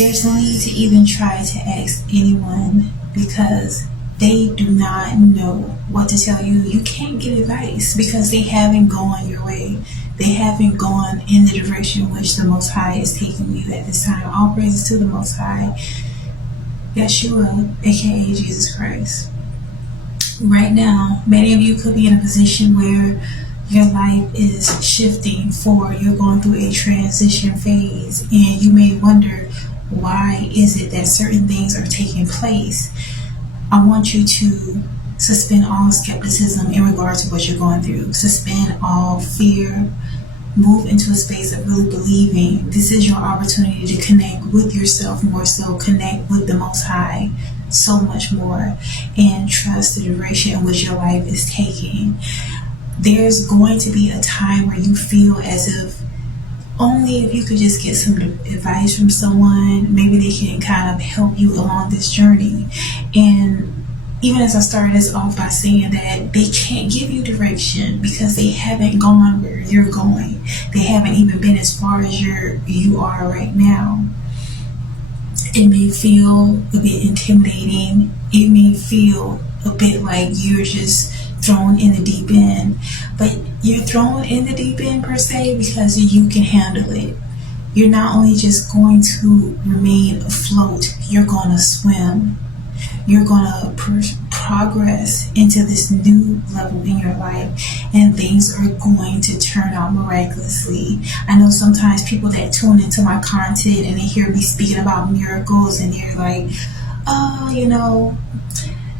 There's no need to even try to ask anyone because they do not know what to tell you. You can't get advice because they haven't gone your way. They haven't gone in the direction which the Most High is taking you at this time. All praises to the Most High, Yeshua, aka Jesus Christ. Right now, many of you could be in a position where your life is shifting forward. You're going through a transition phase, and you may wonder, why is it that certain things are taking place? I want you to suspend all skepticism in regards to what you're going through. Suspend all fear. Move into a space of really believing. This is your opportunity to connect with yourself more so, connect with the Most High so much more, and trust the direction in which your life is taking. There's going to be a time where you feel as if only if you could just get some advice from someone, maybe they can kind of help you along this journey. And even as I started this off by saying that they can't give you direction because they haven't gone where you're going. They haven't even been as far as you are right now. It may feel a bit intimidating. It may feel a bit like you're just thrown in the deep end. But you're thrown in the deep end per se because you can handle it. You're not only just going to remain afloat, you're going to swim. You're going to progress into this new level in your life, and things are going to turn out miraculously. I know sometimes people that tune into my content and they hear me speaking about miracles and they're like, oh,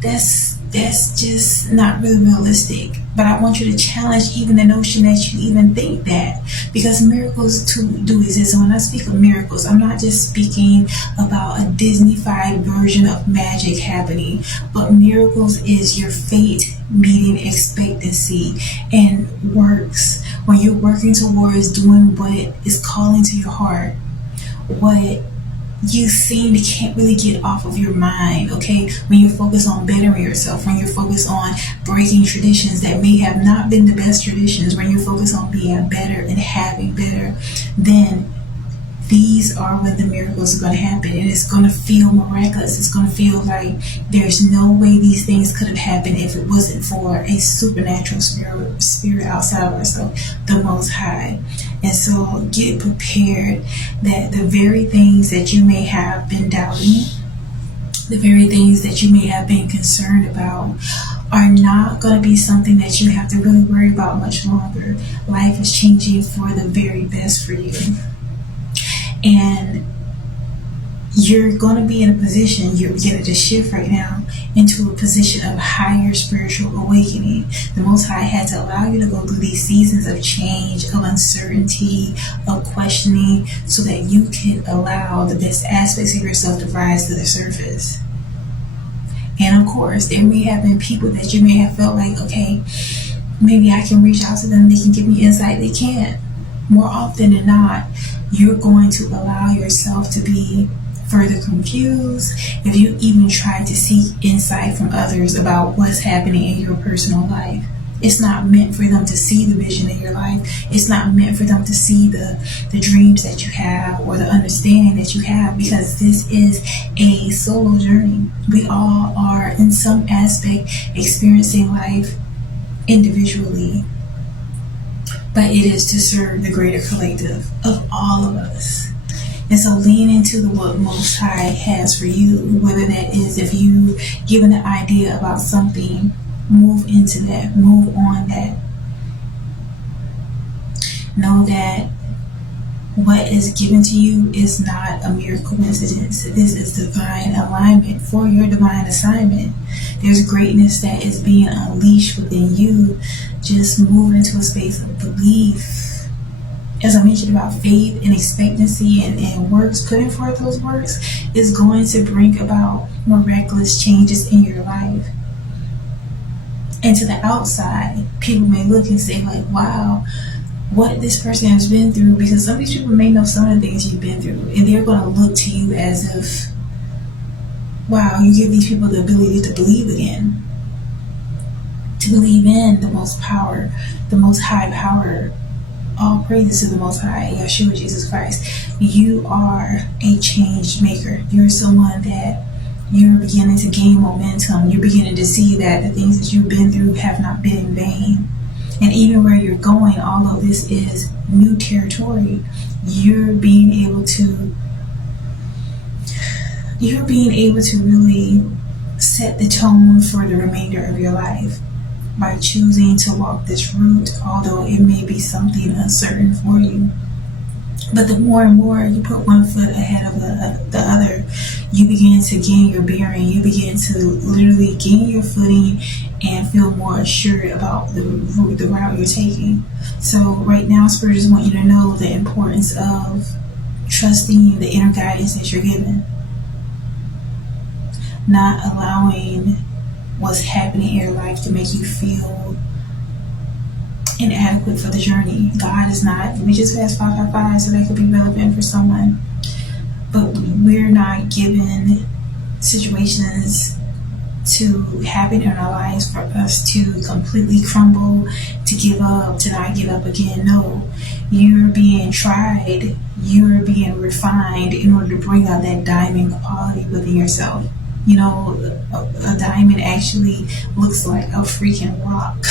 that's just not really realistic. But I want you to challenge even the notion that you even think that, because miracles too do exist. And when I speak of miracles, I'm not just speaking about a Disney-fied version of magic happening, but miracles is your fate meeting expectancy and works. When you're working towards doing what is calling to your heart, what you seem to can't really get off of your mind, okay? When you're focused on bettering yourself, when you're focused on breaking traditions that may have not been the best traditions, when you're focused on being better and having better, then these are when the miracles are going to happen, and it's going to feel miraculous. It's going to feel like there's no way these things could have happened if it wasn't for a supernatural spirit outside of ourselves, the Most High. And so get prepared that the very things that you may have been doubting, the very things that you may have been concerned about, are not going to be something that you have to really worry about much longer. Life is changing for the very best for you. And you're going to be in a position, you're beginning to shift right now into a position of higher spiritual awakening. The Most High had to allow you to go through these seasons of change, of uncertainty, of questioning, so that you can allow the best aspects of yourself to rise to the surface. And of course, there may have been people that you may have felt like, okay, maybe I can reach out to them, they can give me insight. They can't. More often than not, you're going to allow yourself to be further confused if you even try to seek insight from others about what's happening in your personal life. It's not meant for them to see the vision in your life. It's not meant for them to see the dreams that you have or the understanding that you have, because this is a solo journey. We all are in some aspect experiencing life individually, but it is to serve the greater collective of all of us. And so lean into what Most High has for you, whether that is if you given an idea about something, move into that, move on that. Know that what is given to you is not a mere coincidence. This is divine alignment for your divine assignment. There's greatness that is being unleashed within you. Just move into a space of belief. As I mentioned about faith and expectancy and works, putting forth those works is going to bring about miraculous changes in your life. And to the outside, people may look and say like, wow, what this person has been through, because some of these people may know some of the things you've been through, and they're going to look to you as if, wow, you give these people the ability to believe again, to believe in the most power, the most high power All praises to the Most High, Yeshua Jesus Christ. You are a change maker. You're someone that you're beginning to gain momentum. You're beginning to see that the things that you've been through have not been in vain. And even where you're going, although this is new territory, you're being able to really set the tone for the remainder of your life by choosing to walk this route, although it may be something uncertain for you. But the more and more you put one foot ahead of the other, you begin to gain your bearing. You begin to literally gain your footing and feel more assured about the route you're taking. So right now, Spirit just want you to know the importance of trusting the inner guidance that you're given. Not allowing what's happening in your life to make you feel inadequate for the journey. God is not, we just passed 555, so that could be relevant for someone. But we're not given situations to happen in our lives for us to completely crumble, to give up, to not give up again. No, you're being tried, you're being refined in order to bring out that diamond quality within yourself. You know, a diamond actually looks like a freaking rock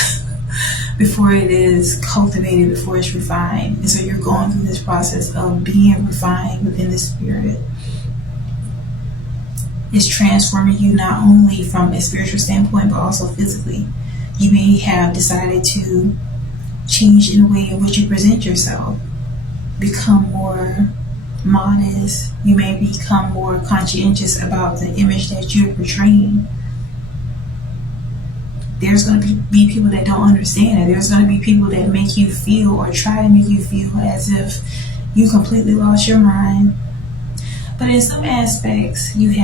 before it is cultivated, before it's refined. And so you're going through this process of being refined within the Spirit. It's transforming you not only from a spiritual standpoint, but also physically. You may have decided to change in the way in which you present yourself, become more modest. You may become more conscientious about the image that you're portraying. There's going to be people that don't understand it. There's going to be people that make you feel or try to make you feel as if you completely lost your mind. But in some aspects, you've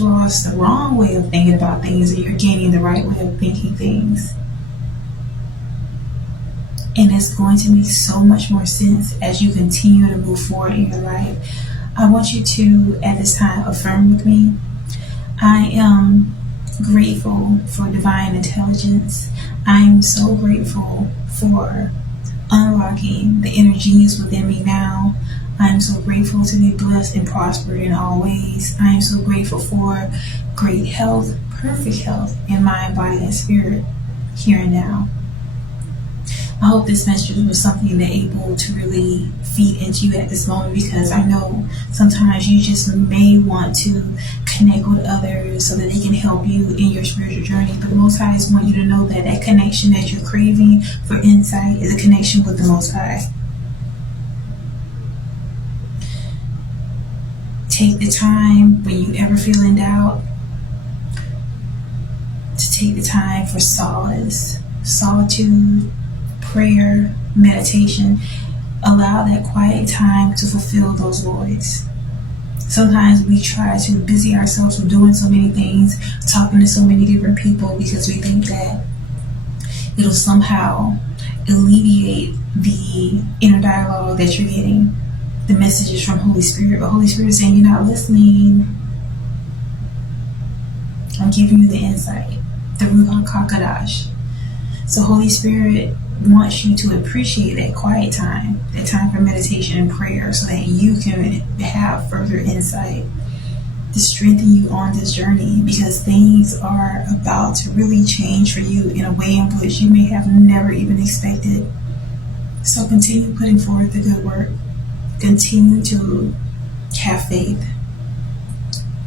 lost the wrong way of thinking about things, and you're gaining the right way of thinking things. And it's going to make so much more sense as you continue to move forward in your life. I want you to, at this time, affirm with me. I am grateful for divine intelligence. I am so grateful for unlocking the inner genius within me now. I am so grateful to be blessed and prospered in all ways. I am so grateful for great health, perfect health in mind, body, and spirit here and now. I hope this message was something that able to really feed into you at this moment, because I know sometimes you just may want to connect with others so that they can help you in your spiritual journey. But the Most High just want you to know that that connection that you're craving for insight is a connection with the Most High. Take the time when you ever feel in doubt to take the time for solace, solitude, prayer, meditation. Allow that quiet time to fulfill those voids. Sometimes we try to busy ourselves with doing so many things, talking to so many different people, because we think that it'll somehow alleviate the inner dialogue that you're getting, the messages from Holy Spirit. But Holy Spirit is saying, you're not listening. I'm giving you the insight, the Ruach HaKodesh. So Holy Spirit wants you to appreciate that quiet time, that time for meditation and prayer, so that you can have further insight to strengthen you on this journey, because things are about to really change for you in a way in which you may have never even expected. So continue putting forth the good work. Continue to have faith.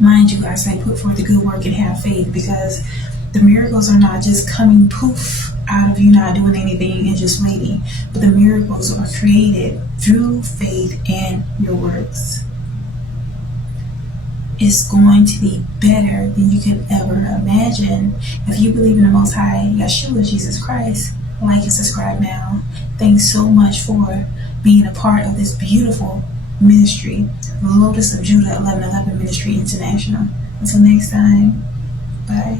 Mind you, I say put forth the good work and have faith, because the miracles are not just coming poof out of you not doing anything and just waiting, but the miracles are created through faith and your works. It's going to be better than you could ever imagine if you believe in the Most High, Yeshua Jesus Christ. Like and subscribe now. Thanks so much for being a part of this beautiful ministry, Lotus of Judah 1111 Ministry International. Until next time, bye.